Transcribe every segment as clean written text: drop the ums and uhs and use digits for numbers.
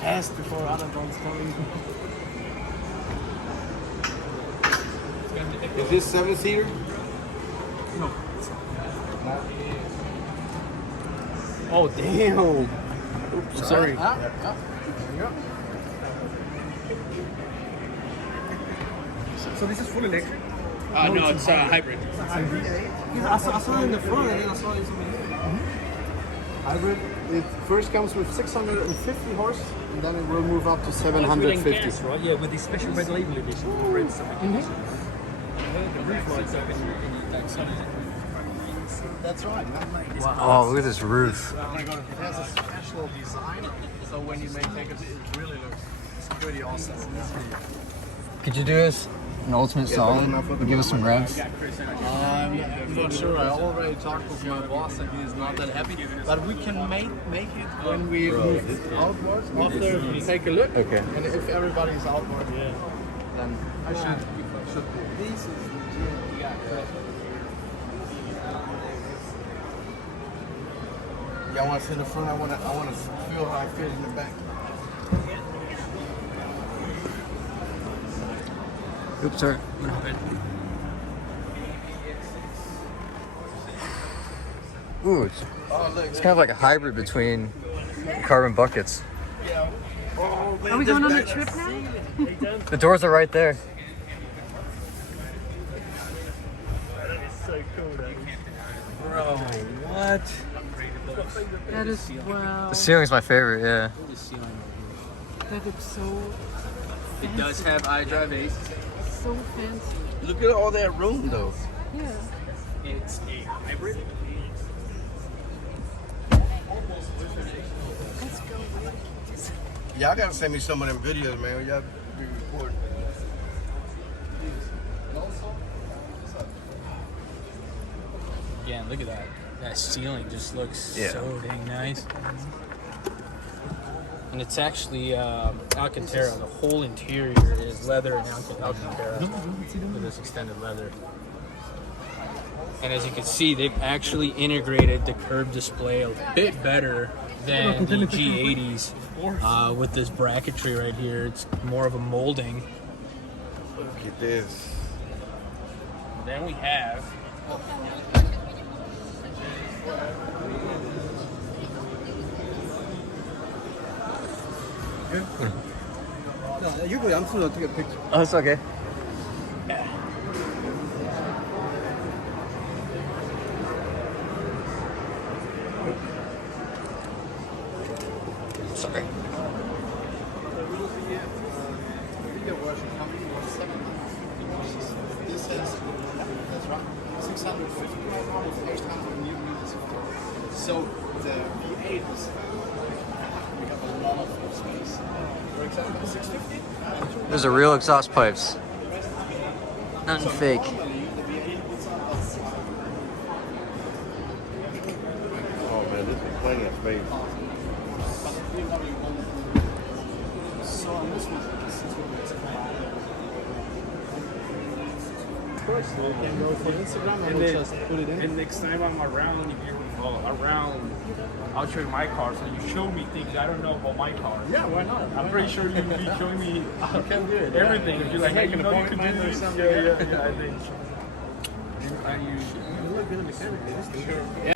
Fast before other ones coming. Is this 7-seater? No. Oh damn! Oops, sorry. Yeah. So this is full electric? No, it's hybrid. Yeah, I saw it in the front and then I saw it in some Hybrid. It first comes with 650 horse, and then it will move up to 750. Gas, right? Yeah, with the special red label edition. Red stuff. The roof lights up in that side. That's right. Oh, look at this roof. It has a special design, so when you may take it, it really looks pretty awesome. Could you do us an ultimate solid and give us some revs? I'm not sure. I already talked with my boss and he's not that happy. But we can make it when we move it outwards. After we take a look. Okay. And if everybody's outward, then I should be. This is yeah, I want to sit in the front. I want to feel how I feel in the back. Oops, sorry. Ooh, it's kind of like a hybrid between carbon buckets. Are we going on a trip now? The doors are right there. Bro, what? That is, wow. The ceiling's my favorite, yeah. That looks so, It does have iDrive 8. so fancy. Look at all that room, though. Yeah. It's a hybrid. Let's go. Y'all gotta send me some of them videos, man. Y'all be recording. Again, look at that. That ceiling just looks so dang nice. And it's actually Alcantara. The whole interior is leather and Alcantara with this extended leather. And as you can see, they've actually integrated the curved display a bit better than the G80s with this bracketry right here. It's more of a molding. Look at this. Then we have No, you're good. I'm still gonna take a picture. Oh, it's okay. Sorry. This is, that's right, 650 the first time when you use this. So the V8 is, we got a lot of space. For example, 650. Those are real exhaust pipes. Nothing fake. Oh man, this is plenty of space. So on this one, this is what it's of course, so you can go for Instagram and we'll just put it in. And next time I'm around, I'll show you my car. So you show me things I don't know about my car. Yeah, why not? I'm pretty sure you'll be showing me Okay, good. everything. Yeah. You're like, hey, Make you an know you can appointment do or this. something. Yeah, I think. You look good in the camera, dude. Sure. Yeah.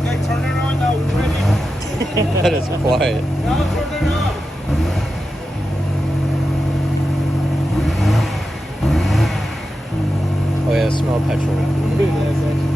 Okay, turn it on now. We're ready. That is quiet. Now turn it on. Oh yeah, smell petrol.